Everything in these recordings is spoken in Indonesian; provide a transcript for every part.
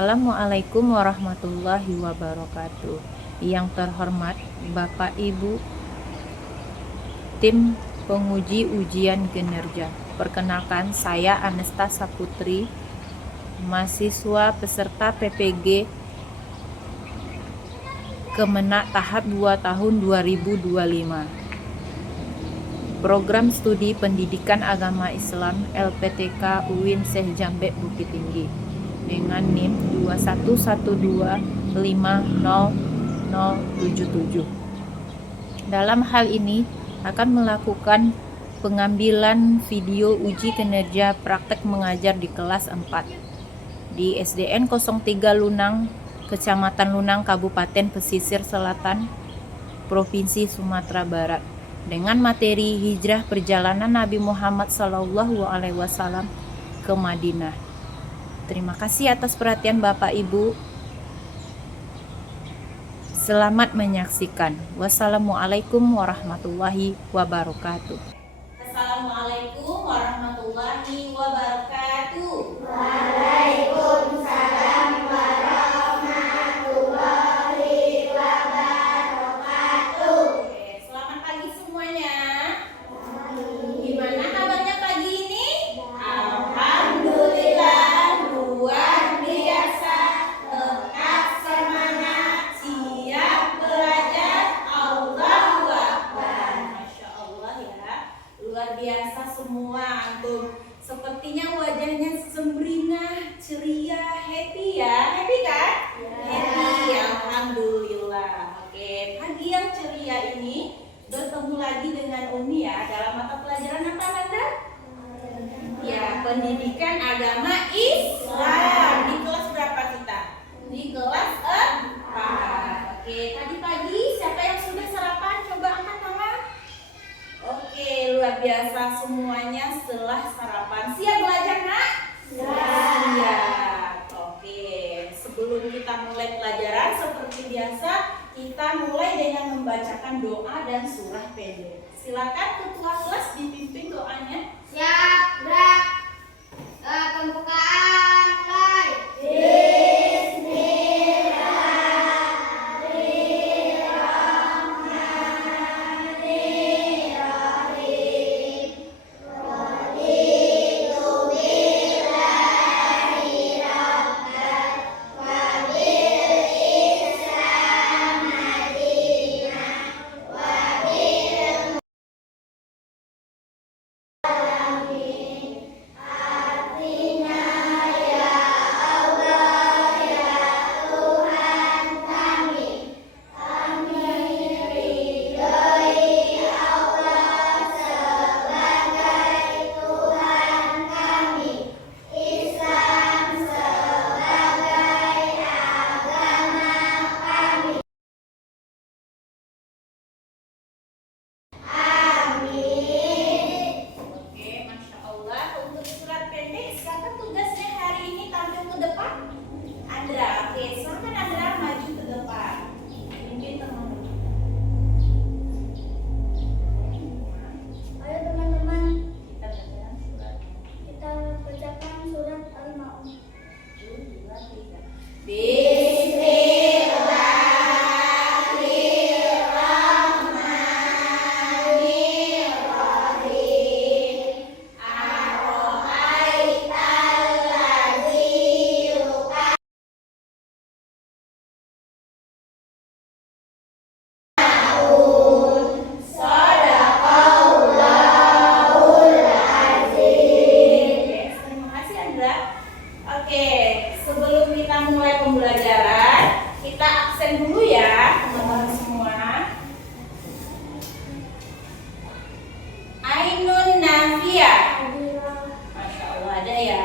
Assalamualaikum warahmatullahi wabarakatuh. Yang terhormat Bapak Ibu tim penguji ujian kinerja. Perkenalkan, saya Anesta Saputri, mahasiswa peserta PPG Kemenak tahap 2 tahun 2025. Program Studi Pendidikan Agama Islam LPTK UIN Syekh Jambe Bukit Tinggi dengan NIM 2112500077. Dalam hal ini akan melakukan pengambilan video uji kinerja praktek mengajar di kelas 4 di SDN 03 Lunang, Kecamatan Lunang, Kabupaten Pesisir Selatan, Provinsi Sumatera Barat, dengan materi hijrah perjalanan Nabi Muhammad SAW ke Madinah. Terima kasih atas perhatian Bapak Ibu. Selamat menyaksikan. Wassalamualaikum warahmatullahi wabarakatuh. Assalamualaikum warahmatullahi wabarakatuh. Waalaikumsalam warahmatullahi wabarakatuh. Selamat pagi semuanya. Gimana kabarnya pagi ini? Alhamdulillah luar biasa. Tetap semangat, siap belajar. Allahu Akbar. Masya Allah ya, luar biasa semua antum. Sepertinya wajahnya sumringah, ceria, happy ya. Happy kan? Happy, alhamdulillah. Oke, pagi yang ceria ini bertemu lagi dengan Umi ya dalam mata pelajaran apa Nanda? Ya, pendidikan agama Islam. Di kelas berapa kita? Di kelas 4. Oke, tadi pagi siapa yang sudah sarapan? Coba angkat tangan. Oke, luar biasa semuanya setelah sarapan. Siap belajar, Nak? Siap. Oke, sebelum kita mulai pelajaran seperti biasa, kita mulai dengan membacakan doa dan surah pendek. Silakan ketua kelas dipimpin doanya. Siap, gerak. Pembukaan mulai. Oke, Masya Allah. Untuk surat pendek, siapa tugasnya hari ini tampil ke depan? Andra. Oke, silakan Andra maju ke depan. Pimpin teman-teman. Ayo teman-teman, Kita bacakan surat. kita bacakan surat Al-Maun. 1, 2, 3. Terima kasih Andra. Oke, sebelum kita mulai pembelajaran, kita absen dulu ya teman-teman semua. Ainun Nafia. Masya Allah ada ya.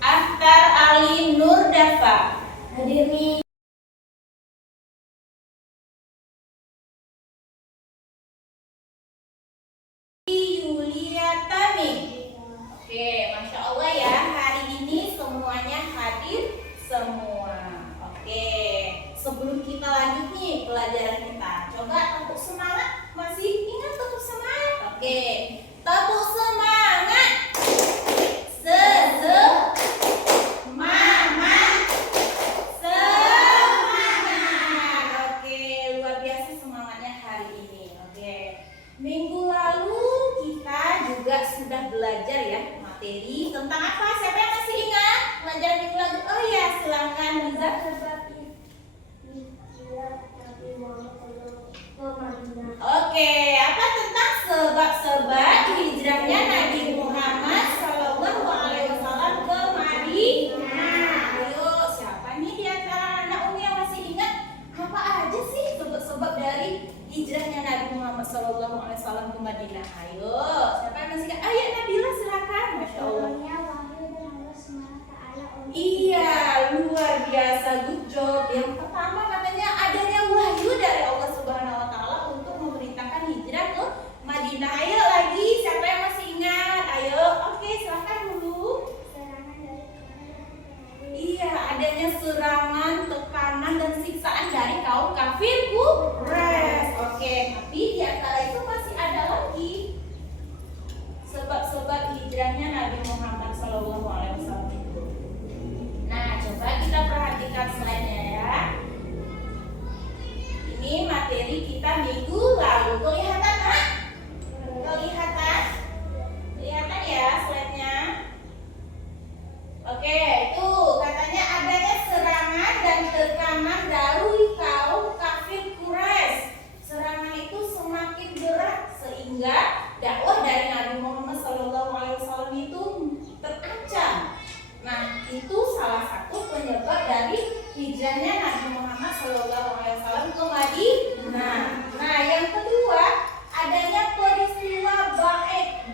Aftar Ali Nur Dafa. Hadir nih. Yulia Tami. Oke, Masya Allah ya, hari ini semuanya hadir semua. Oke, sebelum kita lanjut nih pelajaran kita, coba tepuk semangat. Masih ingat tepuk semangat? Oke, tepuk semangat. Semangat. Ayo, siapa yang masih? Ayo Nabila silakan. Masya Allah. Turunnya wahyu dan Allah SWT untuk Iya, luar biasa, good job. Yang pertama katanya adanya wahyu dari Allah Subhanahu wa taala untuk memerintahkan hijrah ke Madinah. Ayo lagi, siapa yang masih ingat? Ayo, oke, silakan dulu. serangan dari kanan dan kiri. Iya, adanya serangan, tekanan dan siksaan dari kaum kafir Quraisy. Oke, tapi di antara itu masih ada lagi sebab-sebab hijrahnya Nabi Muhammad SAW itu. Nah, coba kita perhatikan slide-nya ya. Ini materi kita minggu lalu. Kelihatan, Nak? Kelihatan? Kelihatan ya slide-nya? Oke, itu katanya adanya serangan dan tekanan dari kaum kafir Quraisy. Serangan itu semakin berat sehingga dakwah dari Nabi Muhammad SAW itu terancam. Nah, itu salah satu penyebab dari hijrahnya Nabi Muhammad SAW ke Madinah. Nah, yang kedua adanya peristiwa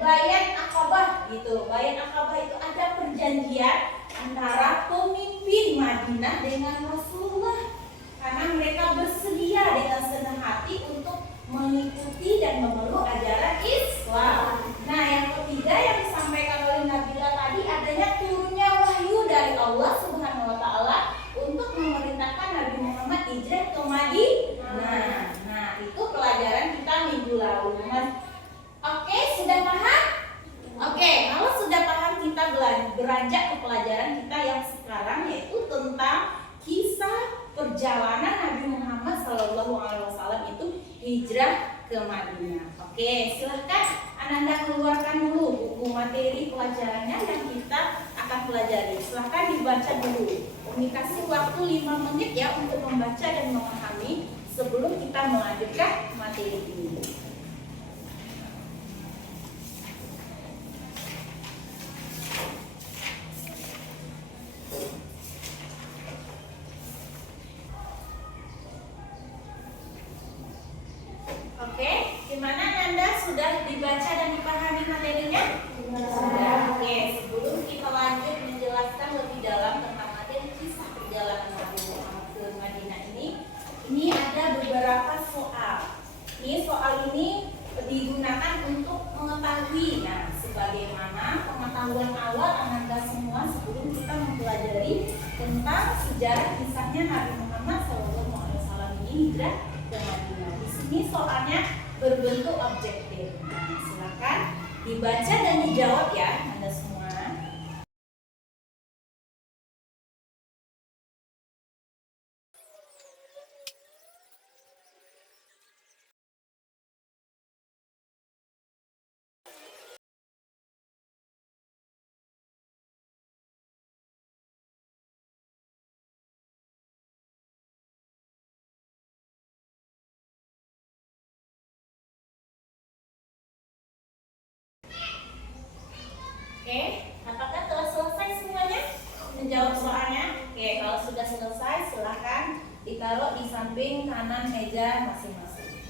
Bayat Aqabah gitu. Bayat Aqabah itu ada perjanjian antara pemimpin Madinah dengan Rasulullah karena mereka bersedia dengan senang hati untuk mengikuti dan memeluk ajaran Islam. Nah, yang ketiga yang disampaikan oleh Nabila tadi adanya turunnya wahyu dari Allah Subhanahu wa taala untuk memerintahkan Nabi Muhammad hijrah ke Madinah. Nah, itu pelajaran kita minggu lalu. Oke, sudah paham? Oke, kalau sudah paham kita beranjak ke pelajaran kita yang sekarang yaitu tentang kisah perjalanan Nabi Muhammad SAW itu hijrah ke Madinah. Oke, silahkan Ananda keluarkan dulu buku materi pelajarannya yang kita akan pelajari. Silahkan dibaca dulu. Umi kasih waktu 5 menit ya untuk membaca dan memahami sebelum kita melanjutkan materi ini. Oke, gimana Nanda? Sudah dibaca dan dipahami materinya? Sudah. Oke, sebelum kita lanjut menjelaskan lebih dalam tentang materi kisah perjalanan Nabi Muhammad ke Madinah ini ada beberapa soal. Ini soal ini digunakan untuk mengetahui. Nah, sebagaimana pengetahuan awal Ananda semua sebelum kita mempelajari tentang sejarah kisahnya Nabi Muhammad SAW ini hijrah ke Madinah. Di sini soalnya berbentuk objektif. Nah, silakan dibaca dan dijawab ya Anda semua. Oke, apakah telah selesai semuanya menjawab soalnya? Oke, kalau sudah selesai silahkan ditaruh di samping kanan meja masing-masing.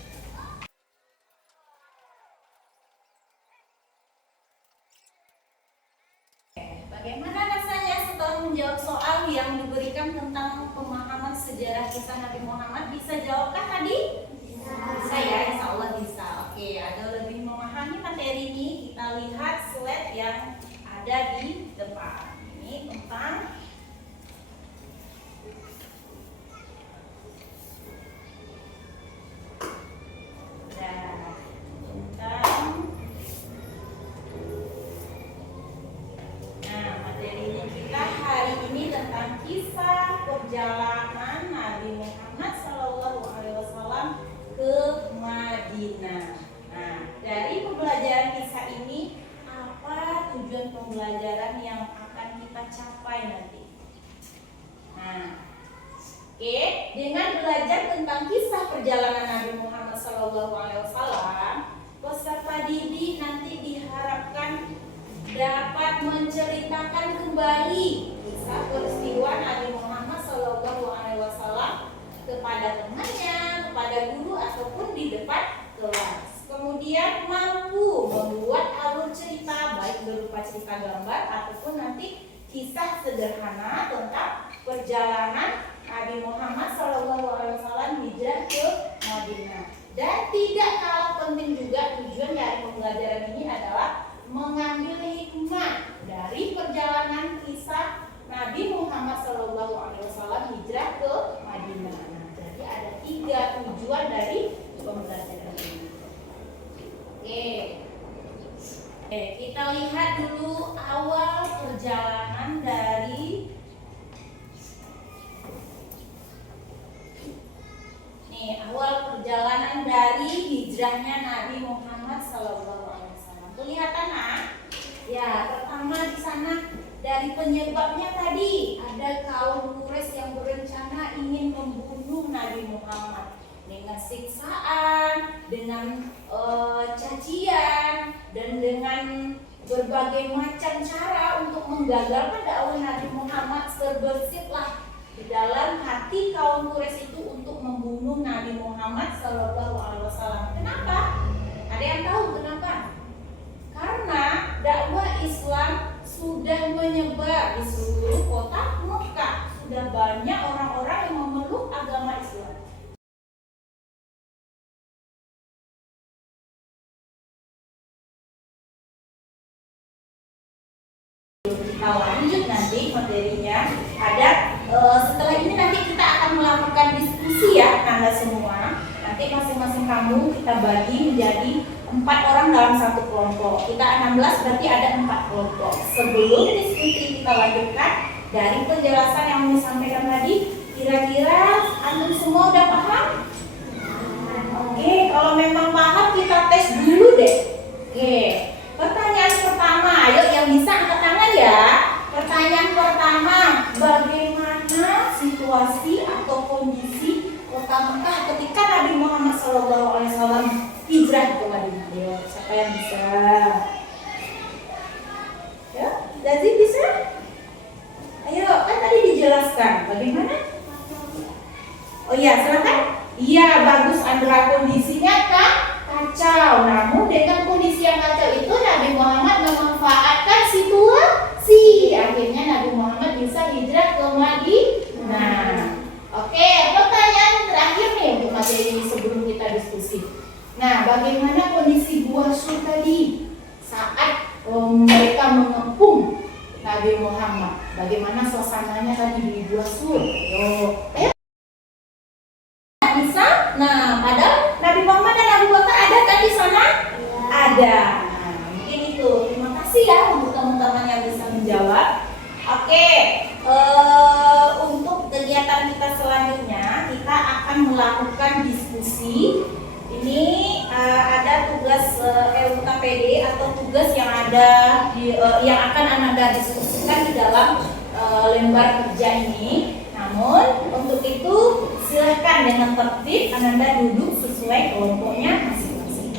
Oke, bagaimana rasanya setelah menjawab soal yang diberikan tentang pemahaman sejarah kisah Nabi Muhammad? Bisa jawabkah tadi? Bisa ya, insya Allah bisa. Oke, agar lebih memahami materi ini, kita lihat slide yang ada di depan. Ini tentang materinya kita hari ini tentang kisah perjalanan Nabi Muhammad SAW ke Madinah. Nah, dari pembelajaran kisah ini apa tujuan pembelajaran yang akan kita capai nanti? Nah, oke, dengan belajar tentang kisah perjalanan Nabi Muhammad SAW, peserta didik nanti diharapkan dapat menceritakan kembali kisah peristiwa Nabi Muhammad SAW kepada temannya, kepada guru ataupun di depan kelas. Kemudian mampu sangat sederhana tentang perjalanan Nabi Muhammad SAW hijrah ke Madinah. Dan tidak kalah penting juga tujuan dari pembelajaran ini adalah mengambil hikmah dari perjalanan kisah Nabi Muhammad SAW hijrah ke Madinah. Nah, jadi ada 3 tujuan dari pembelajaran ini. Oke, kita lihat dulu awal perjalanan dari hijrahnya Nabi Muhammad SAW. Kelihatan ya, pertama di sana dari penyebabnya tadi ada kaum Quraisy yang berencana ingin membunuh Nabi Muhammad dengan siksaan, dengan cacian, dan dengan berbagai macam cara untuk menggagalkan dakwah Nabi Muhammad. Terbersitlah di dalam hati kaum Quraisy itu untuk membunuh Nabi Muhammad SAW. Kenapa? Ada yang tahu kenapa? Karena dakwah Islam sudah menyebar di seluruh kota Mekah. Sudah banyak orang-orang yang memeluk agama Islam. Kita lanjut nanti materinya. Setelah ini nanti kita akan melakukan diskusi ya, Anda semua. Nanti masing-masing kamu kita bagi menjadi 4 orang dalam satu kelompok. Kita 16 berarti ada 4 kelompok. Sebelum diskusi kita lanjutkan, dari penjelasan yang disampaikan tadi, kira-kira Anda semua udah paham? Oke, kalau memang paham kita tes dulu deh. Oke, pertanyaan pertama, ayo yang bisa angkat tangan ya. Pertanyaan pertama, bagaimana situasi atau kondisi kota Mekah ketika Nabi Muhammad SAW hijrah ke Madinah? Ayo, siapa yang bisa? Ya, Zazi bisa? Ayo, kan tadi dijelaskan bagaimana? Oh iya, silakan. Iya, bagus Andra, kondisinya kan kacau. Namun dengan kondisi yang kacau itu Nabi Muhammad memanfaatkan situasi. Akhirnya Nabi Muhammad bisa hijrah ke Madinah. Oke, pertanyaan terakhir nih untuk materi ini sebelum kita diskusi. Nah, bagaimana kondisi Gua Sur tadi saat mereka mengepung Nabi Muhammad? Bagaimana suasananya tadi di Gua Sur? Ayo. Bisa? Nah, ada Nabi Muhammad dan Abu Bakar ada kan di sana? Ada. Nah, mungkin itu. Terima kasih ya untuk teman-teman yang bisa menjawab. Oke, untuk kegiatan kita selanjutnya kita akan melakukan diskusi. Ini ada tugas LKPD atau tugas yang yang akan Anda diskusikan di dalam lembar kerja ini. Namun untuk itu silakan dengan tertib Anda duduk sesuai kelompoknya masing-masing.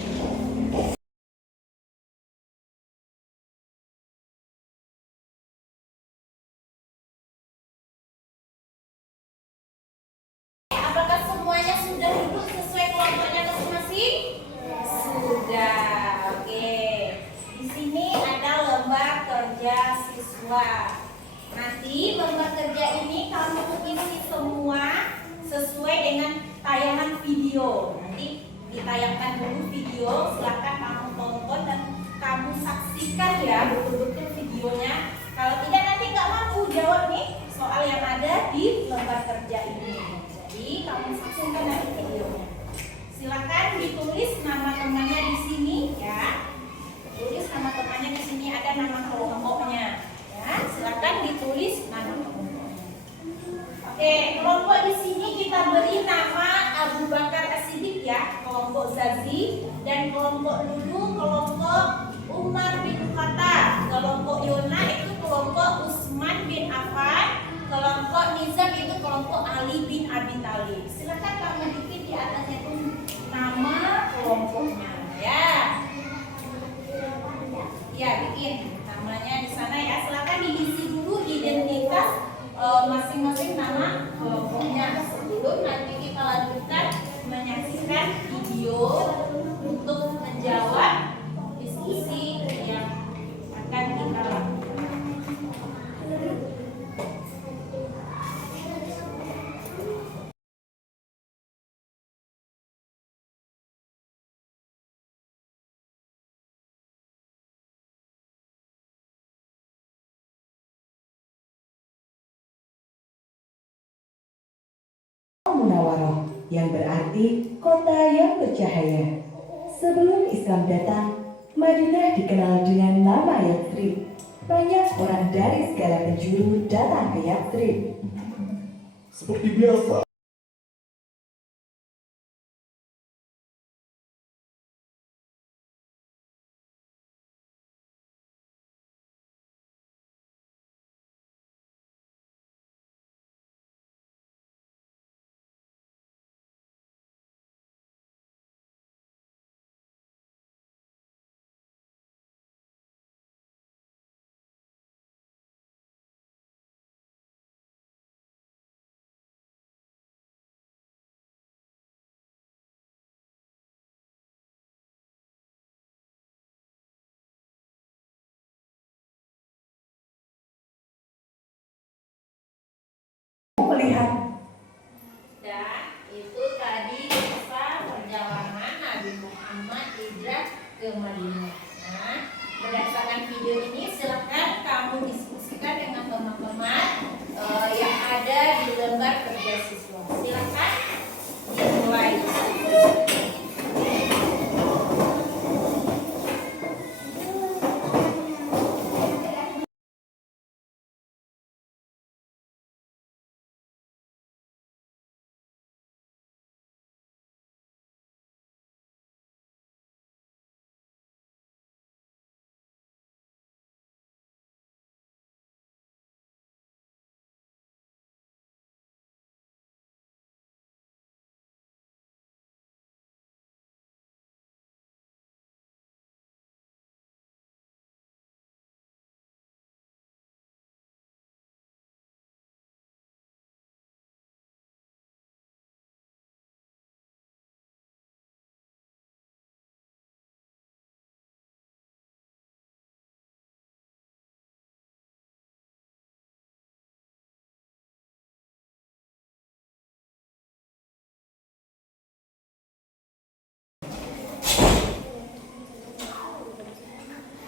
Apakah semuanya sudah duduk sesuai kelompoknya masing-masing? Sudah. Oke. Di sini ada lembar kerja siswa. Nanti lembar kerja ini kamu isi semua sesuai dengan tayangan video. Nanti ditayangkan dulu video, silakan kamu tonton dan kamu saksikan ya betul-betul videonya. Kalau tidak nanti nggak mampu jawab nih soal yang ada di lembar kerja ini. Jadi kamu saksikan nanti videonya. Silakan ditulis nama temannya di sini ya. Tulis nama temannya di sini, ada nama kelompoknya. Ya, silakan ditulis nama kelompoknya. Oke, kelompok di sini kita beri nama Abu Bakar As-Siddiq ya, kelompok Zazi, dan kelompok Lulu kelompok Umar bin Khattab, kelompok Yona itu kelompok Utsman bin Affan, kelompok Nizam itu kelompok Ali bin Abi Thalib. Silakan kamu bikin di atasnya itu nama kelompoknya ya. Ya, bikin namanya di sana ya. Silakan diisi dulu identitas masing-masing nama kelompoknya sebelum nanti kita lanjutkan menyaksikan video untuk menjawab diskusi yang akan kita lakukan. yang berarti kota yang bercahaya. Sebelum Islam datang, Madinah dikenal dengan nama Yathrib. Banyak orang dari segala penjuru datang ke Yathrib. Seperti biasa. Melihat Dan itu tadi kisah perjalanan Nabi Muhammad hijrah ke Madinah. Nah, berdasarkan video ini silakan kamu diskusikan dengan teman-teman yang ada di lembar kerja siswa. Silakan dimulai.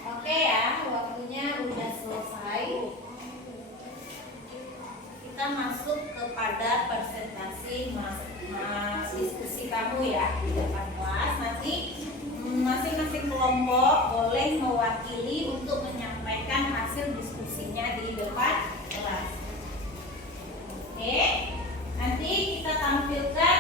Oke ya, waktunya udah selesai. Kita masuk kepada presentasi diskusi kamu ya di depan kelas. Nanti masing-masing kelompok boleh mewakili untuk menyampaikan hasil diskusinya di depan kelas. Oke, nanti kita tampilkan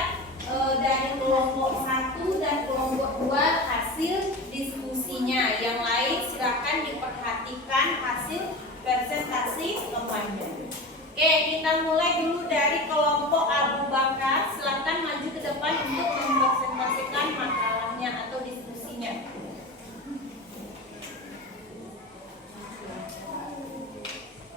dari kelompok 1 dan kelompok 2 hasil diskusinya. Yang lain silakan diperhatikan hasil presentasi temannya. Oke, kita mulai dulu dari kelompok Abu Bakar. Silakan maju ke depan untuk mempresentasikan makalahnya atau diskusinya.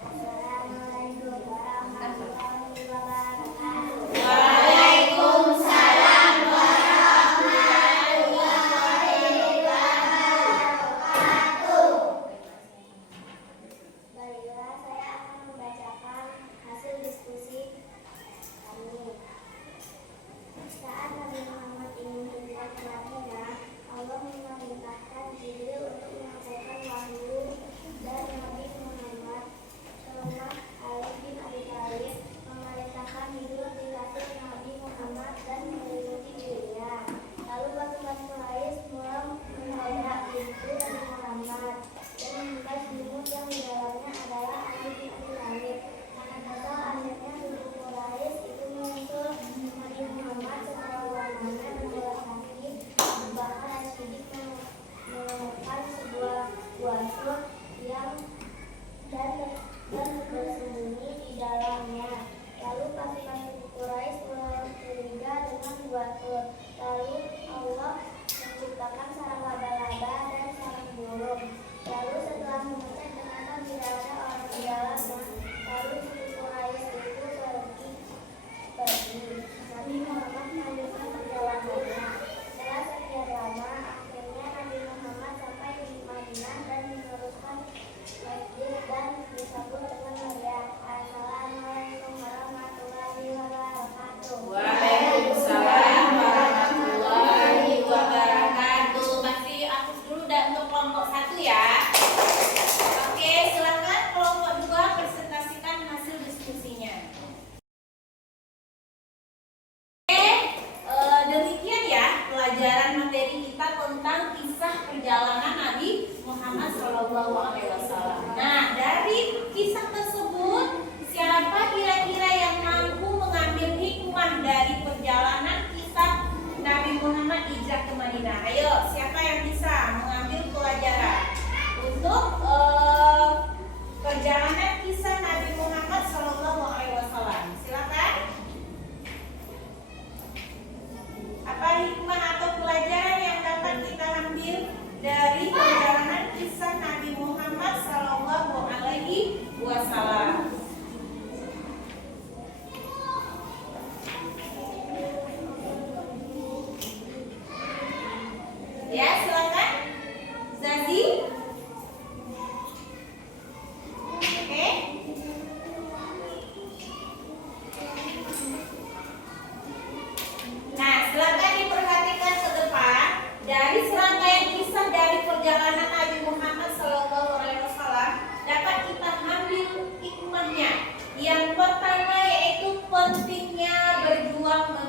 Assalamualaikum warahmatullahi wabarakatuh. Waalaikumsalam warahmatullahi wabarakatuh. Baiklah, saya akan membacakan hasil diskusi kami. Saat Nabi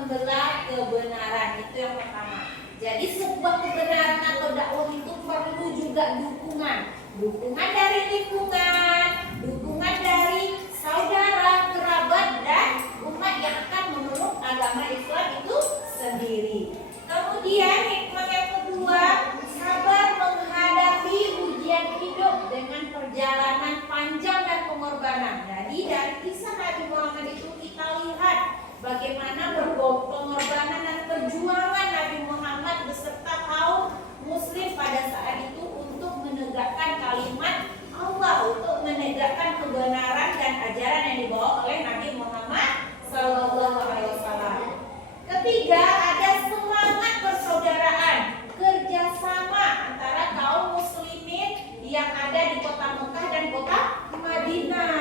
membela kebenaran. Itu yang pertama. Jadi sebuah kebenaran atau dakwah itu perlu juga dukungan. Dukungan dari lingkungan, dukungan dari saudara, kerabat, dan umat yang akan memeluk agama Islam itu sendiri. Kemudian hikmah yang kedua, sabar menghadapi ujian hidup dengan perjalanan panjang dan pengorbanan. Jadi dari kisah Nabi Muhammad itu kita lihat bagaimana pengorbanan dan perjuangan Nabi Muhammad beserta kaum muslim pada saat itu untuk menegakkan kalimat Allah, untuk menegakkan kebenaran dan ajaran yang dibawa oleh Nabi Muhammad SAW. Ketiga, ada semangat persaudaraan, kerjasama antara kaum muslimin yang ada di kota Mekah dan kota Madinah.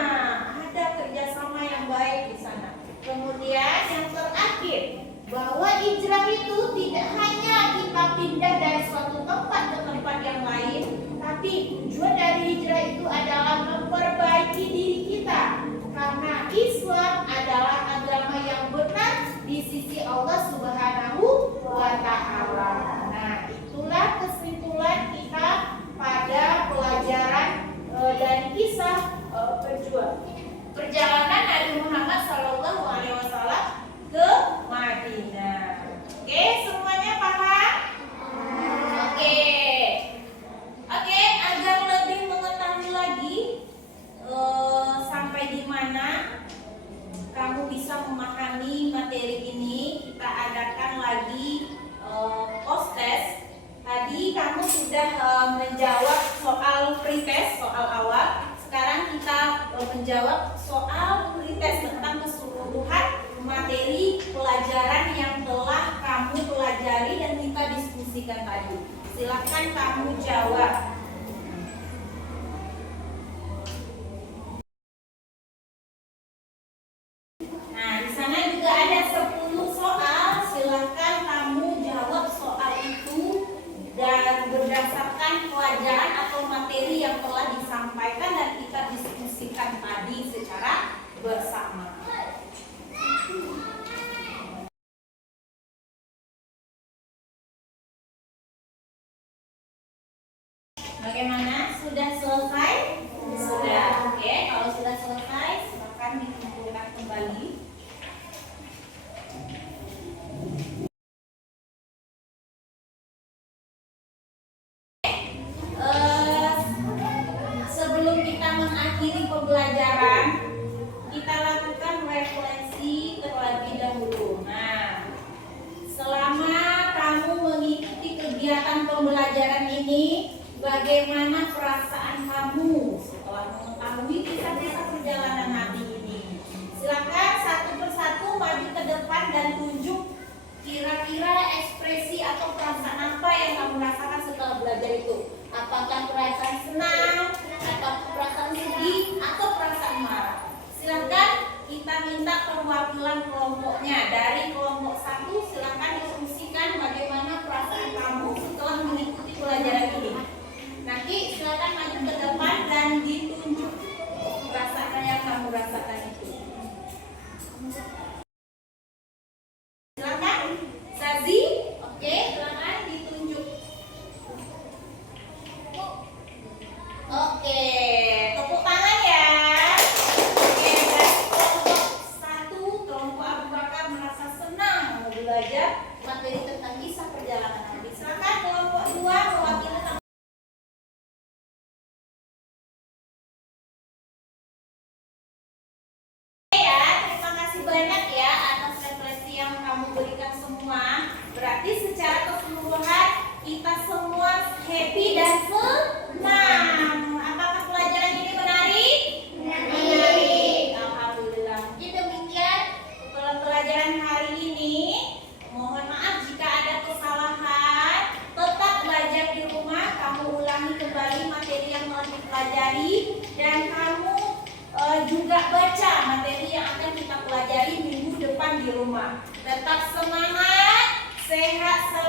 Ada kerjasama yang baik di sana. Kemudian yang terakhir, bahwa hijrah itu tidak hanya kita pindah dari suatu tempat ke tempat yang lain, tapi tujuan dari hijrah itu adalah memperbaiki diri kita. Karena Islam adalah agama yang benar di sisi Allah Subhanahu wa Ta'ala. Nah, itulah kesimpulan kita pada pelajaran dari kisah perjalanan Nabi Muhammad SAW ke Madinah. Oke, semuanya paham? Oke, agar lebih mengetahui lagi sampai di mana kamu bisa memahami materi ini, kita adakan lagi post test. Tadi kamu sudah menjawab soal pretest, soal awal. Sekarang kita menjawab soal pretest tentang keseluruhan materi pelajaran yang telah kamu pelajari dan kita diskusikan tadi. Silakan kamu jawab. Nah, di sana juga ada 10 soal. Silakan kamu jawab soal itu dan berdasarkan pelajaran atau materi yang telah disampaikan dan kita diskusikan tadi secara bersama. Bagaimana? Sudah selesai? Sudah. Oke, kalau sudah selesai, silakan dikumpulkan kembali. Sebelum kita mengakhiri pembelajaran, kita lakukan refleksi terlebih dahulu. Nah, selama kamu mengikuti kegiatan pembelajaran ini, bagaimana perasaan kamu setelah mengetahui kisah-kisah perjalanan Nabi ini? Silakan satu persatu maju ke depan dan tunjuk kira-kira ekspresi atau perasaan apa yang kamu rasakan setelah belajar itu. Apakah perasaan senang, atau perasaan sedih, atau perasaan marah? Silakan kita minta perwakilan kelompoknya. Dari kelompok 1 silakan diskusikan bagaimana perasaan kamu setelah mengikuti pelajaran ini. Nanti silakan maju ke depan dan ditunjuk perasaan yang kamu rasakan itu. Silakan, Sazi. Oke, silakan ditunjuk. Oke, tepuk tangan ya. Oke, dari kelompok 1, kelompok Abu Bakar merasa senang belajar materi tentang kisah perjalanan Nabi. Silakan kelompok 2 mewakili. Banyak ya atas refleksi yang kamu berikan semua. Berarti secara keseluruhan kita semua happy dan senang. Apakah pelajaran ini menarik? Menarik. Alhamdulillah. Mungkin demikian pelajaran hari ini. Mohon maaf jika ada kesalahan. Tetap belajar di rumah. Kamu ulangi kembali materi yang telah dipelajari dan kamu juga baca materi yang akan kita pelajari minggu depan di rumah. Tetap semangat, sehat selalu.